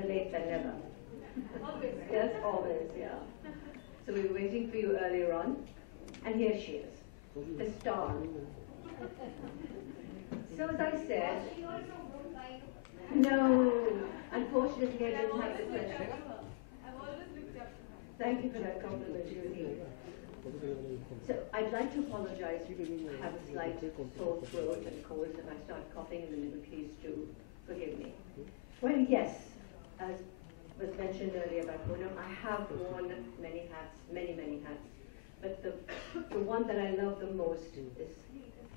better late than never. Always. Yes, always, yeah. So we were waiting for you earlier on, and here she is, the star. So as I said, no, unfortunately I didn't have the pleasure. I've always looked up to her. Thank you for that compliment, Judy. So I'd like to apologize if you have a slight sore throat and cold. If I start coughing in the middle, please do forgive me. Well, yes, as was mentioned earlier by Poonam, I have worn many hats, many hats. But the one that I love the most is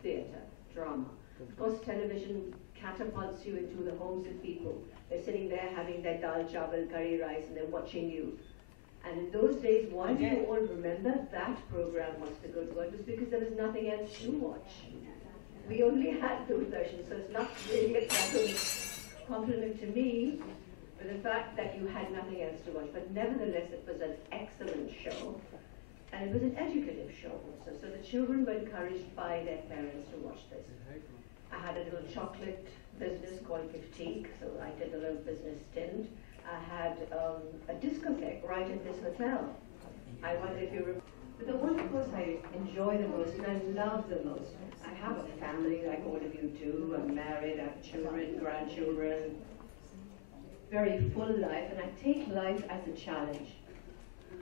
theatre, drama. Of course, television catapults you into the homes of people. They're sitting there having their dal chawal, curry rice, and they're watching you. And in those days, why do you all remember that program, What's the Good Word? Was because there was nothing else to watch. We only had Doordarshan, so it's not really a compliment to me for the fact that you had nothing else to watch. But nevertheless, it was an excellent show. And it was an educative show also. So the children were encouraged by their parents to watch this. I had a little chocolate business called Giftique, so I did a little business stint. I had a discotheque right in this hotel. I wonder if you remember. But the one, of course, I enjoy the most and I love the most. I have a family like all of you do. I'm married, I have children, grandchildren. Very full life, and I take life as a challenge.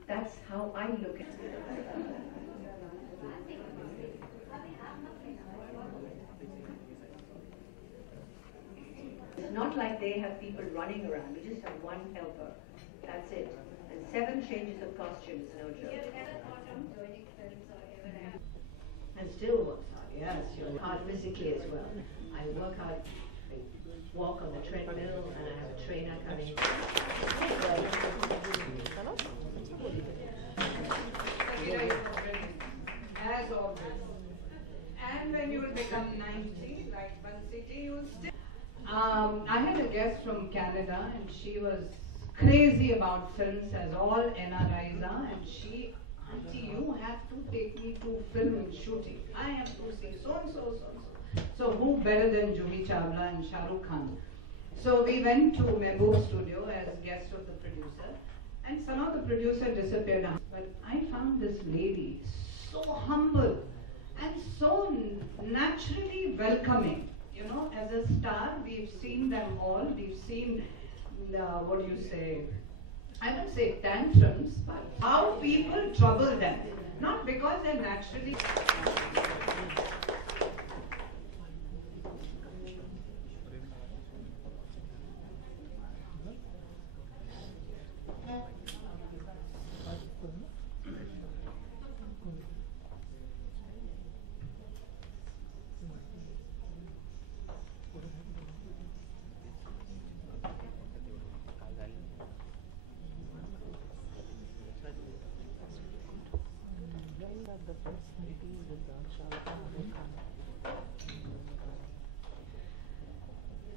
That's how I look at it. It's not like they have people running around. We just have one helper. That's it. And 7 changes of costumes, no joke. And still works hard, yes. You work hard physically as well. I work hard, I walk on the treadmill, and I have a trainer coming. As always. And when you will become 90, like Bansiti, you will still. I had a guest from Canada, and she was crazy about films, as all NRIs are, and she, Auntie, you have to take me to film shooting. I have to see so and so, so and so. So who better than Juhi Chawla and Shah Rukh Khan? So we went to Mehboob studio as guest of the producer, and somehow the producer disappeared. But I found this lady so humble and so naturally welcoming. You know, as a star, we've seen them all. We've seen, what do you say, I wouldn't say tantrums, but how people trouble them. Not because they're naturally...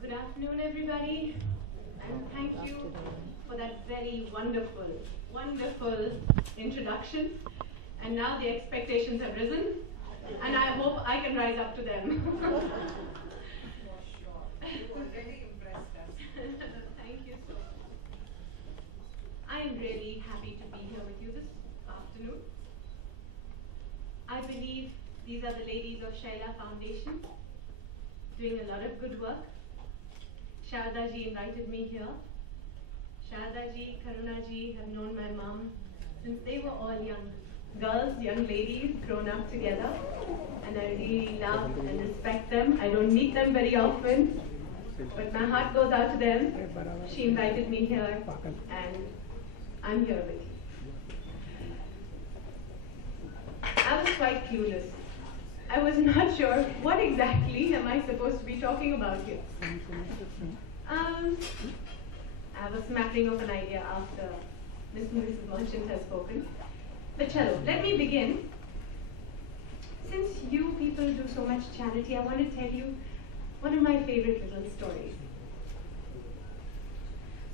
Good afternoon, everybody, and thank you for that very wonderful introduction. And now the expectations have risen, and I hope I can rise up to them. really impressed us. Thank you so much. I am really happy to be here with you this afternoon. I believe these are the ladies of Shaila Foundation, doing a lot of good work. Sharda ji invited me here. Sharda ji, Karuna ji have known my mom since they were all young girls, young ladies, grown up together. And I really love and respect them. I don't meet them very often, but my heart goes out to them. She invited me here, and I'm here with you. I was quite clueless. I was not sure what exactly am I supposed to be talking about here. I have a smattering of an idea after Mrs. Merchant has spoken. But chalo, let me begin. Since you people do so much charity, I want to tell you one of my favorite little stories.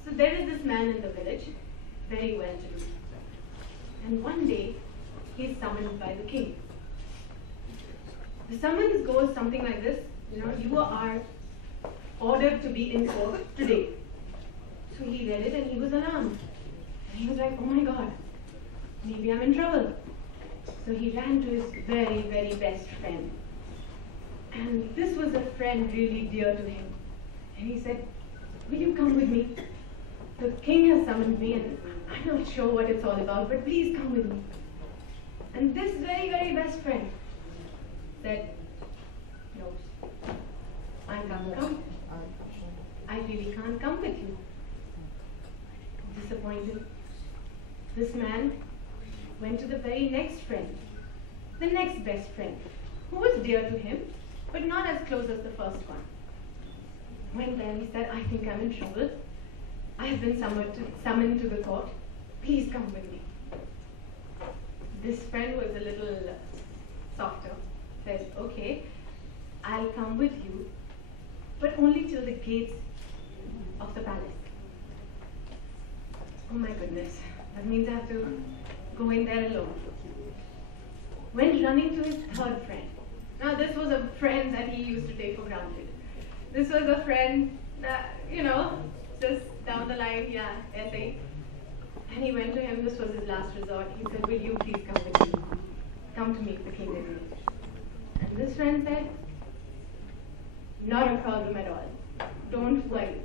So there is this man in the village, very well-to-do. And one day, he is summoned by the king. The summons goes something like this: you know, you are ordered to be in court today. So he read it and he was alarmed. And he was like, oh my God, maybe I'm in trouble. So he ran to his very, very best friend. And this was a friend really dear to him. And he said, will you come with me? The king has summoned me and I'm not sure what it's all about, but please come with me. And this very, very best friend said, no, I can't come. I really can't come with you. Disappointed, this man went to the very next friend, the next best friend, who was dear to him, but not as close as the first one. Went there, he said, I think I'm in trouble. I have been summoned to the court. Please come with me. This friend was a little softer, said, okay, I'll come with you, but only till the gates of the palace. Oh my goodness, that means I have to go in there alone. Went running to his third friend. Now this was a friend that he used to take for granted. This was a friend that, just down the line, yeah, essay. And he went to him, this was his last resort. He said, will you please come with me? Come to meet the king with me. And this friend said, not a problem at all. Don't worry.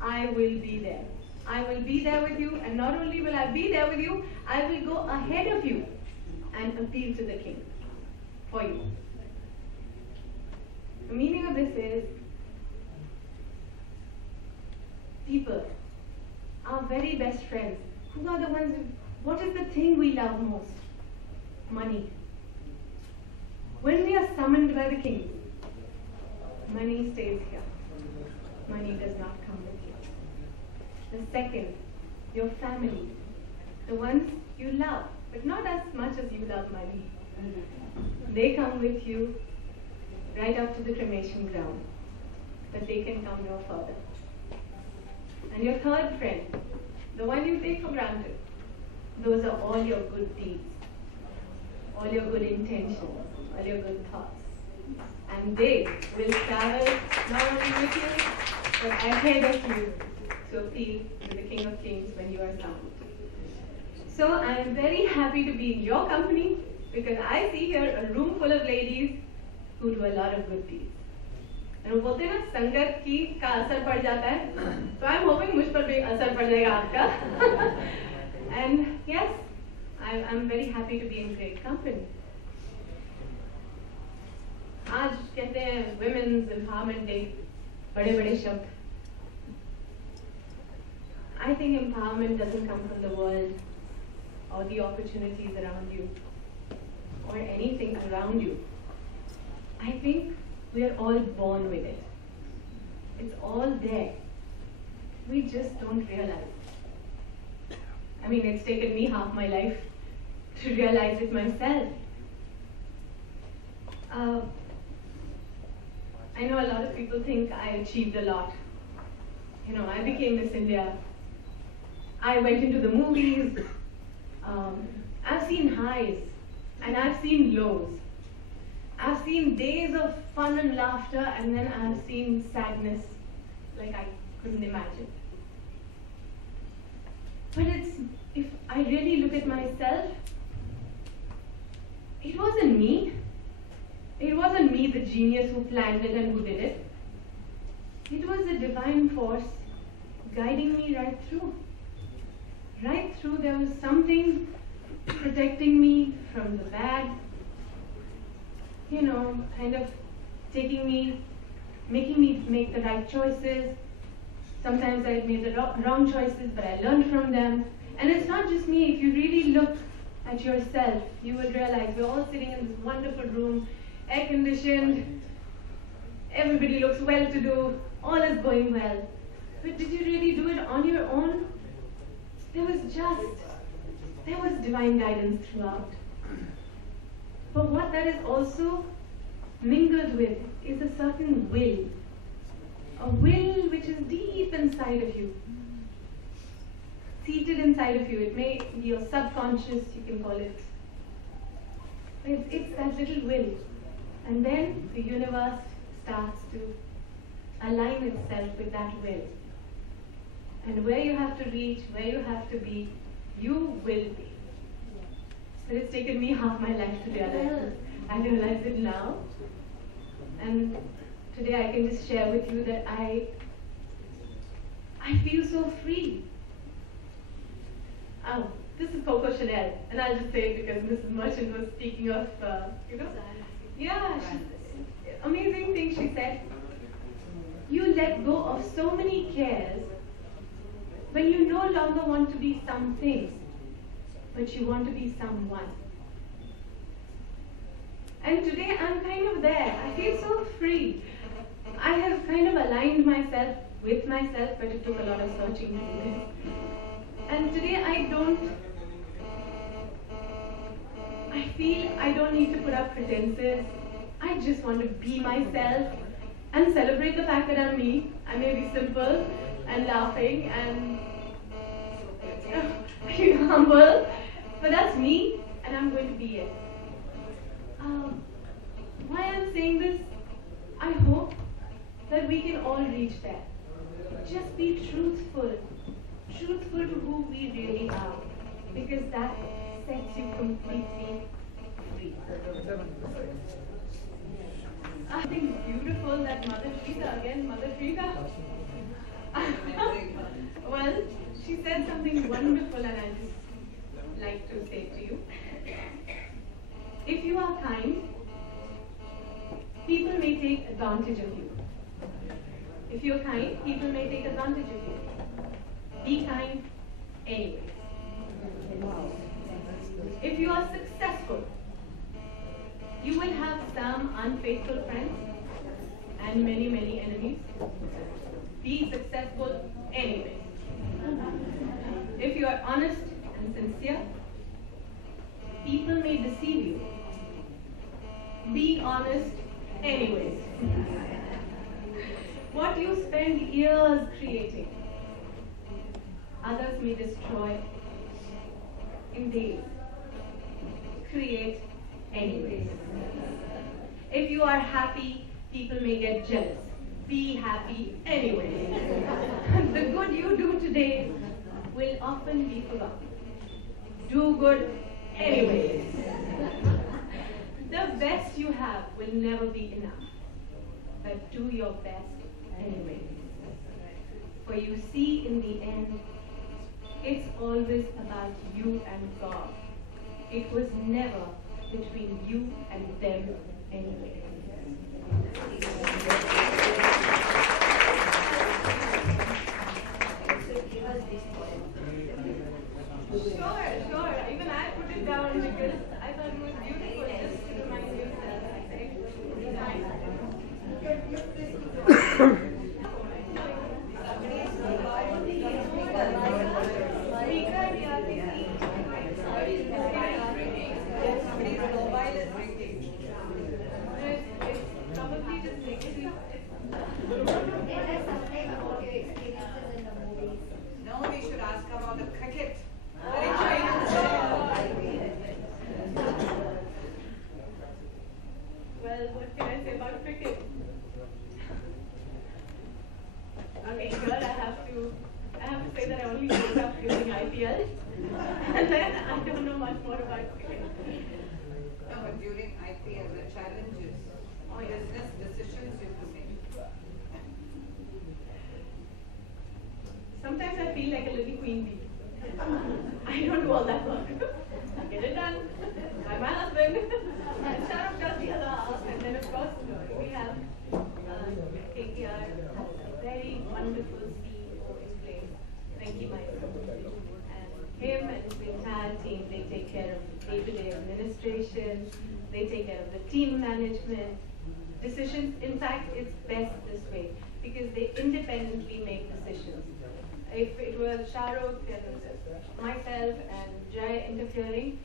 I will be there. I will be there with you, and not only will I be there with you, I will go ahead of you and appeal to the king for you. The meaning of this is, people, our very best friends, who are the ones what is the thing we love most? Money. When we are summoned by the king, money stays here. Money does not come with you. The second, your family, the ones you love, but not as much as you love money. They come with you right up to the cremation ground, but they can come no further. And your third friend, the one you take for granted, those are all your good deeds, all your good intentions, all your good thoughts. And they will travel not only with you, but ahead of you to appeal to the King of Kings when you are summoned. So I am very happy to be in your company because I see here a room full of ladies who do a lot of good deeds. And वो बोलते हैं ना संगत की का असर पड़ जाता है, so I'm hoping मुझ पर भी असर पड़ जाएगा आपका. And yes, I'm very happy to be in great company. आज कहते हैं Women's Empowerment Day, बड़े-बड़े शब्द. I think empowerment doesn't come from the world or the opportunities around you or anything around you. I think we are all born with it. It's all there. We just don't realize. I mean, it's taken me half my life to realize it myself. I know a lot of people think I achieved a lot. I became Miss India. I went into the movies. I've seen highs and I've seen lows. I've seen days of fun and laughter, and then I've seen sadness like I couldn't imagine. But if I really look at myself, it wasn't me. It wasn't me, the genius who planned it and who did it. It was the divine force guiding me right through. Right through, there was something protecting me from the bad, kind of taking me, making me make the right choices. Sometimes I made the wrong choices, but I learned from them. And it's not just me. If you really look at yourself, you will realize we're all sitting in this wonderful room, air-conditioned, everybody looks well-to-do, all is going well. But did you really do it on your own? There was divine guidance throughout. But what that is also mingled with is a certain will. A will which is deep inside of you. Seated inside of you. It may be your subconscious, you can call it. It's that little will. And then the universe starts to align itself with that will. And where you have to reach, where you have to be, you will be. So it's taken me half my life to realize this. I realize it now. And today I can just share with you that I feel so free. Oh, this is Coco Chanel, and I'll just say it because Mrs. Merchant was speaking of, yeah, amazing thing she said. You let go of so many cares when you no longer want to be something, but you want to be someone. And today I'm kind of there. I feel so free. I have kind of aligned myself with myself, but it took a lot of searching to do this. And today I feel I don't need to put up pretenses. I just want to be myself and celebrate the fact that I'm me. I may be simple and laughing and humble, but that's me, and I'm going to be it. Why I'm saying this, I hope that we can all reach there. Just be truthful to who we really are, because that sets you completely free. I think beautiful that Mother Teresa. Well, she said something wonderful, and I just like to say to you. If you are kind, people may take advantage of you. If you're kind, people may take advantage of you. Be kind anyway. If you are successful, you will have some unfaithful friends and many, many enemies. Be successful anyway. If you are honest and sincere, people may deceive you. Be honest anyways. What you spend years creating, others may destroy in days. Create anyways. If you are happy, people may get jealous. Be happy anyways. The good you do today will often be forgotten. Do good anyways. The best you have will never be enough, but do your best anyway. For you see, in the end, it's always about you and God. It was never between you and them anyway. Sure. Even I put it down because I thought it was beautiful just to remind yourself. No, we should ask about the cricket. Well, what can I say about cricket? Okay, here I have to say that I only grew up using IPL, and then I don't know much more about cricket. No, but during IPL, the challenges, business decisions you have to make. Sometimes I feel like a little queen bee. I don't do all that work. I get it done by my husband. And Shahrukh does the other half. And then, of course, we have KKR, a very wonderful CEO in place, Venki Maestro. And him and his entire team, they take care of day-to-day administration, they take care of the team management, decisions. In fact, it's best this way because they independently make decisions. If it was Shahrukh and myself and Jai interfering,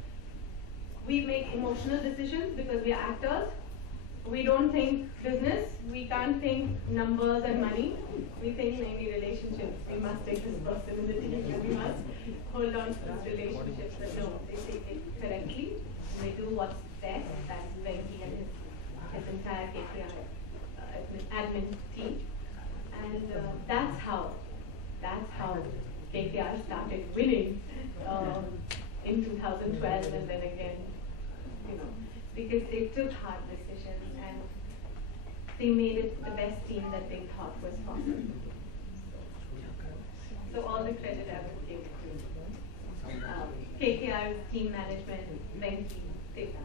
we make emotional decisions because we are actors. We don't think business. We can't think numbers and money. We think maybe relationships. We must take this person in the team and we must hold on to this relationship. But no, they take it correctly. They do what's best. That's Venki and his entire KKR admin team. And that's how that's how KKR started winning in 2012, and then again, because they took hard decisions and they made it the best team that they thought was possible. So all the credit I would give to KKR's team management, Venki, Teta.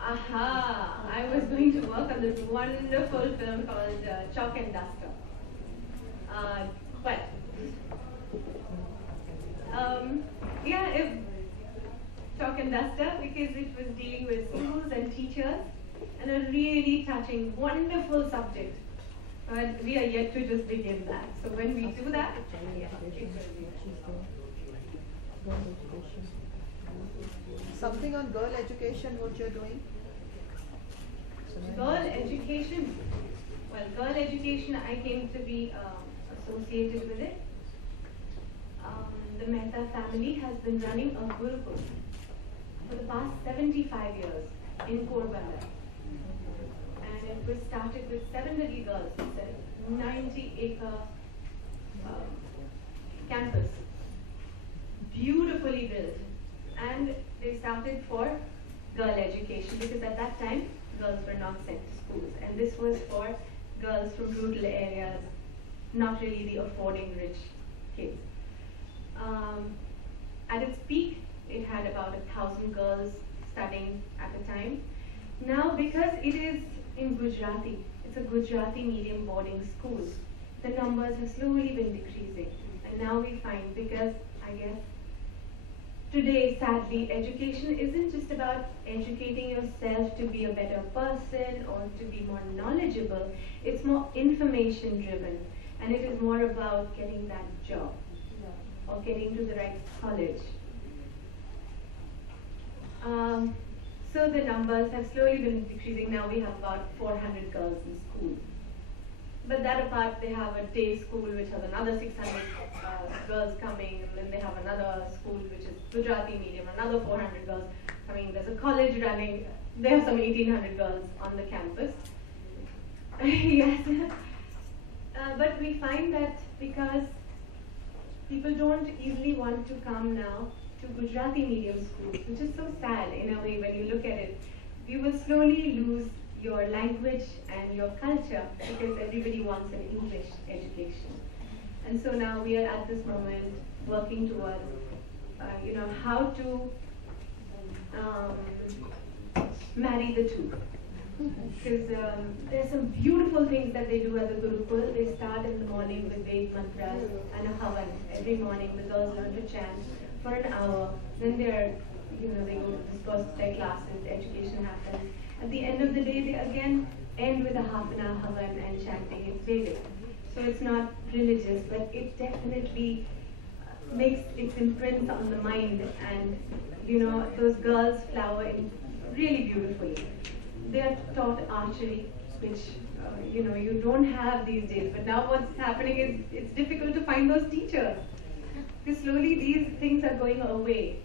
Aha! I was going to work on this wonderful film called Chalk and Duster. Chalk and Duster, because it was dealing with schools and teachers and a really touching, wonderful subject. But we are yet to just begin that. So when we do that, yeah, it will be. Something on girl education, what you're doing? Girl education. Well, girl education, I came to be associated with it. The Mehta family has been running a Gurukul for the past 75 years in Porbandar. And it was started with 7 little girls. It's a 90-acre campus, beautifully built. And they started for girl education because at that time, girls were not sent to schools. And this was for girls from rural areas, not really the affording rich kids. At its peak, it had about 1,000 girls studying at the time. Now, because it is in Gujarati, it's a Gujarati medium boarding school, the numbers have slowly been decreasing. And now we find, because I guess today, sadly, education isn't just about educating yourself to be a better person or to be more knowledgeable. It's more information driven, and it is more about getting that job or getting to the right college. So the numbers have slowly been decreasing. Now we have about 400 girls in school. But that apart, they have a day school which has another 600 girls coming, and then they have another school which is Gujarati medium, another 400 girls coming. There's a college running. They have some 1,800 girls on the campus. Yes. But we find that because people don't easily want to come now to Gujarati medium schools, which is so sad in a way when you look at it. We will slowly lose your language and your culture because everybody wants an English education. And so now we are at this moment working towards, how to marry the two. Because there's some beautiful things that they do at the Gurukul. They start in the morning with Ved mantras and a havan. Every morning the girls learn to chant for an hour. Then they go to discuss their classes, education happens. At the end of the day, they again end with a half an hour havan and chanting. It's Vedic. So it's not religious, but it definitely makes its imprint on the mind, and those girls flower in really beautifully. They are taught archery, which you don't have these days. But now what's happening is it's difficult to find those teachers because slowly these things are going away.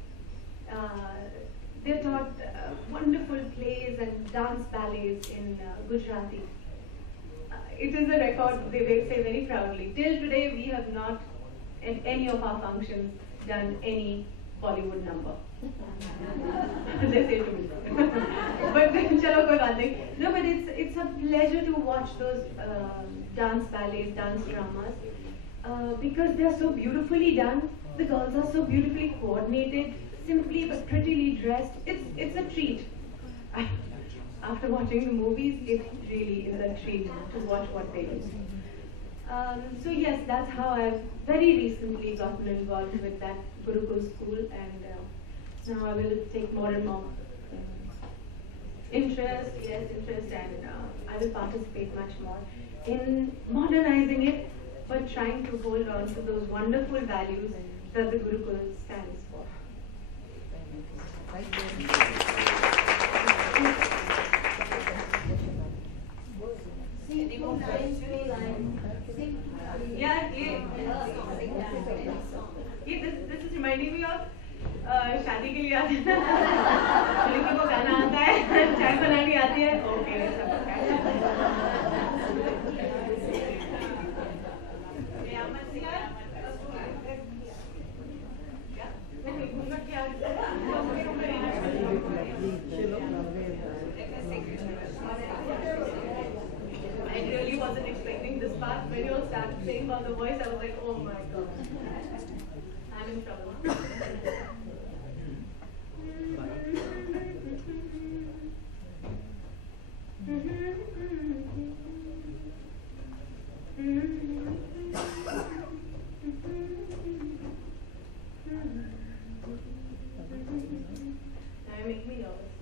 They're taught wonderful plays and dance ballets in Gujarati. It is a record, they say very proudly. Till today, we have not, at any of our functions, done any Bollywood number. They say to me. But chalo koi baat nahi. No, but it's a pleasure to watch those dance ballets, dance dramas, because they are so beautifully done. The girls are so beautifully coordinated, simply but prettily dressed. It's a treat. After watching the movies, it really is a treat to watch what they do. So yes, that's how I've very recently gotten involved with that Gurukul school, and now I will take more and more interest, and I will participate much more in modernizing it, but trying to hold on to those wonderful values that the Gurukul stands for. Thank you. Yeah, this is reminding me of शादी के लिए आते हैं लड़की को गाना आता है चाय बनानी आती है okay when you all started saying about the voice, I was like, oh my god, I'm in trouble. Now you make me nervous.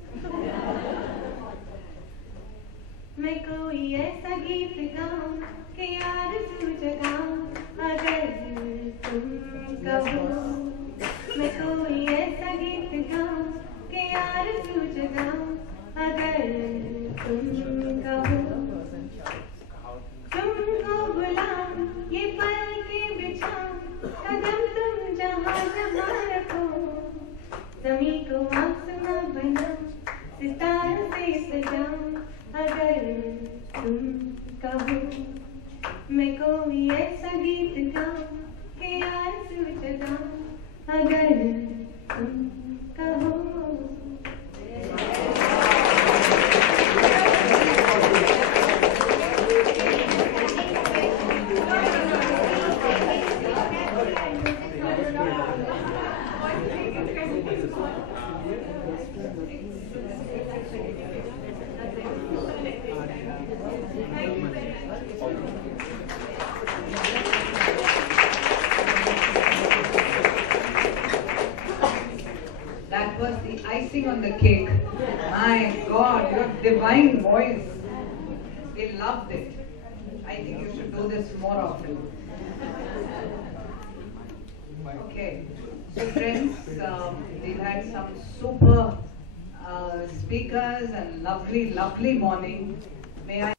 मैं कोई ऐसा गीत गाऊं कि आरज़ू जगाऊं अगर तुम कहो। मैं कोई ऐसा गीत गाऊं कि आरज़ू जगाऊं अगर तुम कहो। तुमको बुलाऊं ये पल के बिछाऊं कदम तुम जहाँ जहाँ रखो। ज़मीं को आसमां बनाऊं सितारों से सजाऊं अगर तुम कहो। मैं कोई ऐसा गीत गाऊं कि आरज़ू जगाऊं अगर तुम कहो। That was the icing on the cake. My God, your divine voice. We loved it. I think you should do this more often. Okay, so friends, we've had some super speakers and lovely, lovely morning. May I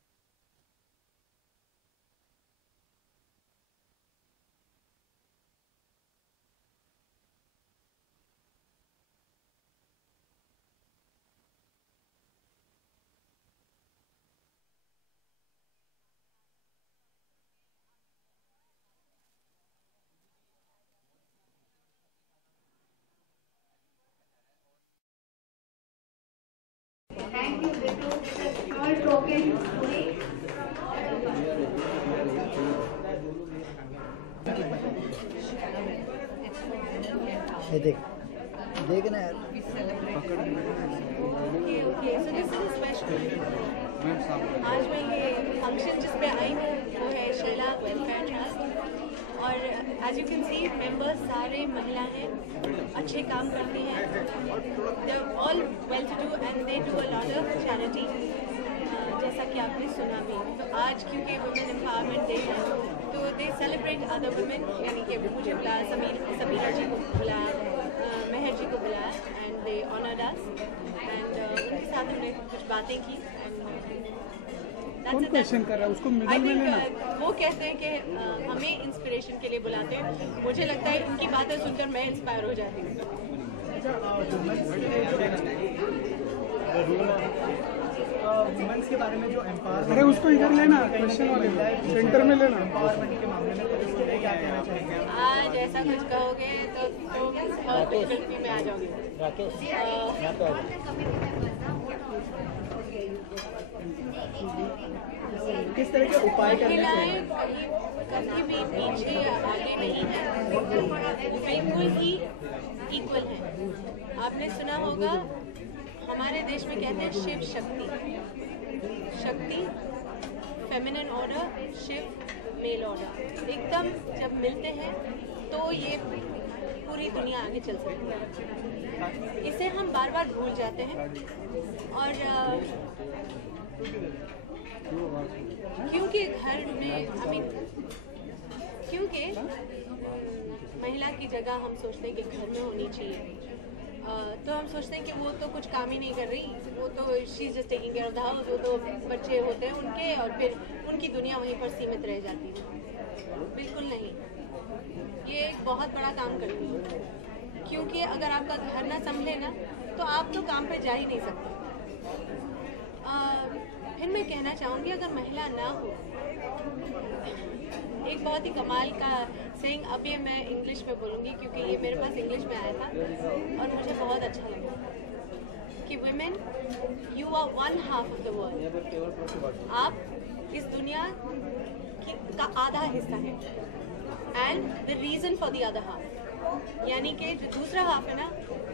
Thank you, Bittu. This is small token doing from all of us. ये देख देख ना यार Okay, so this is a special. आज मैं ये function जिस पे आई हूँ वो है शैला वेलफेयर ट्रस्ट और as you can see members सारे महिला हैं, अच्छे काम करती हैं, they are all well to do and they do a lot of charity जैसा कि आपने सुना भी। तो आज क्योंकि वुमेन एम्पावरमेंट डे है तो दे सेलिब्रेट अदर वुमेन, यानी कि मुझे बुलाया, समीरा जी को बुलाया, मेहर जी को बुलाया and they honoured us and उनके साथ हमने कुछ बातें की। कौन क्वेश्चन कर रहा है उसको मिडल में लेना। वो कहते हैं कि हमें इंस्पिरेशन के लिए बुलाते हैं, मुझे लगता है उनकी बातें सुनकर मैं इंस्पायर हो जाती हूँ। वुमेन्स के बारे में जो एम्पावरमेंट, अरे उसको इधर लेना, क्वेश्चन वाले सेंटर में लेना। एम्पावरमेंट के मामले में तो इसके लिए क्या कहना चाहेंगे? आज ऐसा कुछ कहोगे तो डिफिकल्टी में आ जाओगे। राकेश किस तरह के उपाय करने चाहिए? कभी भी पीछे या आगे नहीं है, बिल्कुल ही इक्वल है। आपने सुना होगा हमारे देश में कहते हैं Shiv Shakti, Shakti feminine order, Shiv male order, एकदम जब मिलते हैं तो ये पूरी दुनिया आगे चल सकती है। इसे हम बार बार भूल जाते हैं और क्योंकि घर में क्योंकि महिला की जगह हम सोचते हैं कि घर में होनी चाहिए, तो हम सोचते हैं कि वो तो कुछ काम ही नहीं कर रही, वो तो she is just taking care of the house, वो तो बच्चे होते हैं उनके और फिर उनकी दुनिया वहीं पर सीमित रह जाती है। बिल्कुल नहीं, ये एक बहुत बड़ा काम करती है, क्योंकि अगर आपका घर ना संभले ना तो आप तो काम पे जा ही नहीं सकते। फिर मैं कहना चाहूँगी अगर महिला ना हो, एक बहुत ही कमाल का सेइंग, अभी मैं इंग्लिश में बोलूँगी क्योंकि ये मेरे पास इंग्लिश में आया था और मुझे बहुत अच्छा लगा कि women, you are one half of the world. आप इस दुनिया का आधा हिस्सा है, and the reason for the other half, यानी कि जो दूसरा हाफ है ना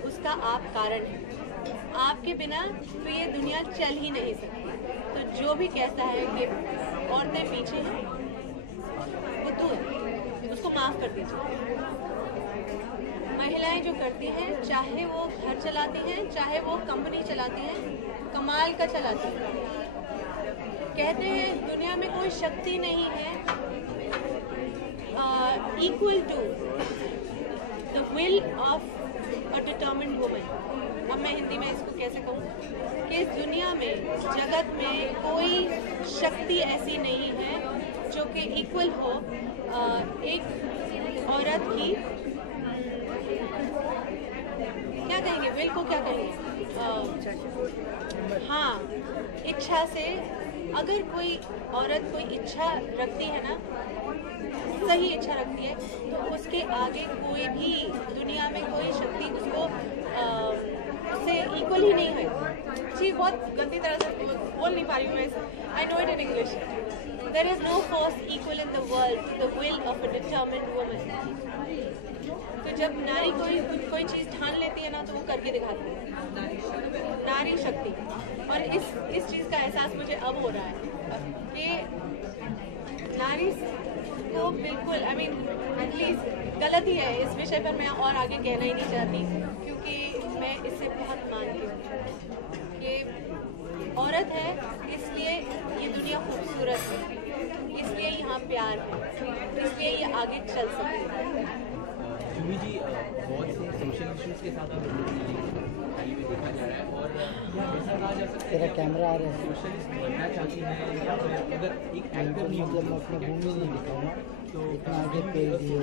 उसका आप कारण है। आपके बिना तो ये दुनिया चल ही नहीं सकती। तो जो भी कहता है कि औरतें पीछे हैं वो तो उसको माफ कर दीजिए। महिलाएं जो करती हैं, चाहे वो घर चलाती हैं, चाहे वो कंपनी चलाती हैं, कमाल का चलाती हैं। कहते हैं दुनिया में कोई शक्ति नहीं है equal to the will of a determined woman. अब मैं हिंदी में इसको कैसे कहूँ कि इस दुनिया में, जगत में कोई शक्ति ऐसी नहीं है जो कि इक्वल हो एक औरत की, क्या कहेंगे, विल को क्या कहेंगे, हाँ, इच्छा से। अगर कोई औरत कोई इच्छा रखती है ना, सही इच्छा रखती है, तो उसके आगे कोई भी दुनिया में कोई शक्ति उसको उससे इक्वल ही नहीं है। जी बहुत गंदी तरह से बोल नहीं पा रही हूँ मैं, I know it in English. There is no force equal in the world to the will of a determined woman. तो जब नारी कोई चीज़ ठान लेती है ना, तो वो करके दिखाती है, नारी शक्ति। और इस चीज़ का एहसास मुझे अब हो रहा है कि नारी को बिल्कुल, आई मीन एटलीस्ट गलत ही है। इस विषय पर मैं और आगे कहना ही नहीं चाहती, क्योंकि मैं इससे बहुत मानती हूँ कि औरत है इसलिए ये दुनिया खूबसूरत है, इसलिए यहाँ प्यार है, इसलिए ये आगे चल सकती है। जूही जी, बहुत से सोशल इश्यूज के साथ आप हाल में देखा जा रहा है, और ऐसा कहा जा सकता है तेरा कैमरा आ रहा है, सोशलिस्ट बनना चाहती हैं, या फिर अगर एक एक्टर नहीं मतलब मैं अपना भूमि नहीं दिखाऊंगा तो इतना आगे पेड़ दिए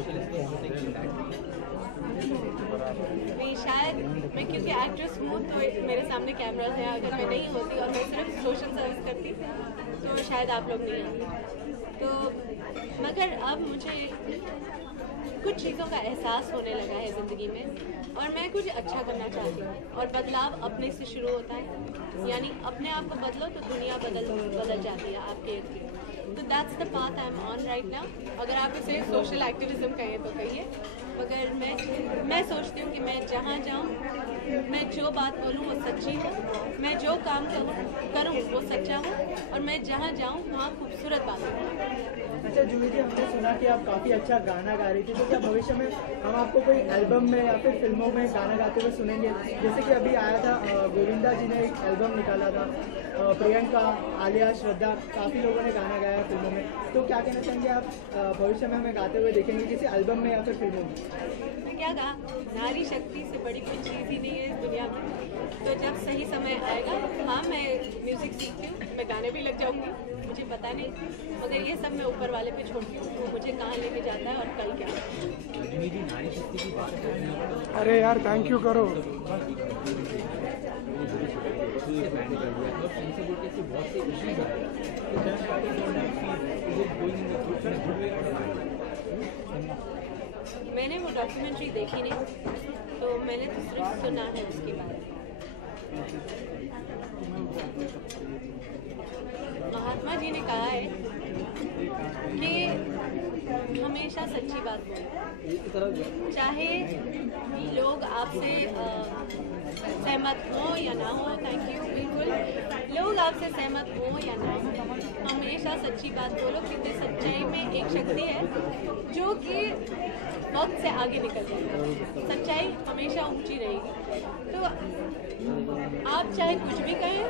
नहीं, शायद मैं क्योंकि एक्ट्रेस हूँ तो मेरे सामने कैमरास हैं। अगर मैं नहीं होती और मैं सिर्फ सोशल सर्विस करती तो शायद आप लोग नहीं आते। तो मगर अब मुझे कुछ चीज़ों का एहसास होने लगा है ज़िंदगी में, और मैं कुछ अच्छा करना चाहती हूँ, और बदलाव अपने से शुरू होता है। यानी अपने आप को बदलो तो दुनिया बदल जाती है आपके इर्द। तो that's the path I am on right now. अगर आप इसे सोशल एक्टिविज्म कहें तो कहिए, मगर मैं सोचती हूँ कि मैं जहाँ जाऊँ, मैं जो बात बोलूँ वो सच्ची हो, मैं जो काम करूँ वो सच्चा हो, और मैं जहाँ जाऊँ वहाँ खूबसूरत बातें हो। अच्छा जूही जी, हमने सुना कि आप काफ़ी अच्छा गाना गा रही थी, तो क्या भविष्य में हम आपको कोई एल्बम में या फिर फिल्मों में गाना गाते हुए सुनेंगे? जैसे कि अभी आया था गोविंदा जी ने एक एल्बम निकाला था, प्रियंका, आलिया, श्रद्धा, काफ़ी लोगों ने गाना गाया फिल्मों में। तो क्या कहना चाहेंगे आप, भविष्य में हमें गाते हुए देखेंगे किसी एल्बम में या फिर फिल्मों में? मैं क्या कहा, नारी शक्ति से बड़ी कोई चीज़ ही नहीं है इस दुनिया में। तो जब सही समय आएगा, हाँ मैं म्यूज़िक सीखती हूँ, मैं गाने भी लग जाऊँगी, मुझे पता नहीं, मगर ये सब मैं ऊपर वाले पे छोड़ती हूँ, वो मुझे कहाँ लेके जाता है और कल क्या। नारी शक्ति की बात कर रही हैं, अरे यार थैंक यू करो। मैंने वो डॉक्यूमेंट्री देखी नहीं, तो मैंने तो सिर्फ सुना है उसके बारे में। महात्मा जी ने कहा है कि हमेशा सच्ची बात बोलो, चाहे लोग आपसे सहमत हो या ना हो। Thank you. बिल्कुल, लोग आपसे सहमत हो या ना हो, हमेशा सच्ची बात बोलो, क्योंकि सच्चाई में एक शक्ति है जो कि वक्त से आगे निकल जाएगी। सच्चाई हमेशा ऊंची रहेगी। तो आप चाहे कुछ भी कहें,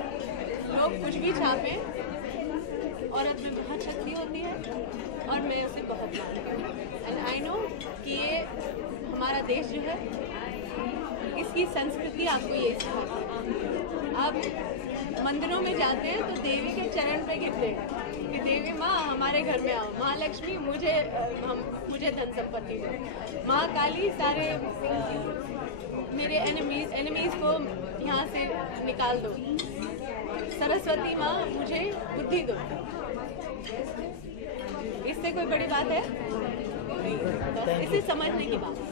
लोग कुछ भी छापें, औरत में बहुत शक्ति होती है, और मैं उसे बहुत मानती हूँ। एंड आई नो कि ये हमारा देश जो है, इसकी संस्कृति आपको ये सिखाती है। आप मंदिरों में जाते हैं तो देवी के चरण पे गिरते हैं कि देवी माँ हमारे घर में आओ, महालक्ष्मी मुझे धन संपत्ति दो, माँ काली सारे मेरे एनिमीज को यहाँ से निकाल दो, सरस्वती माँ मुझे बुद्धि दो। इससे कोई बड़ी बात है? इसे समझने की बात है।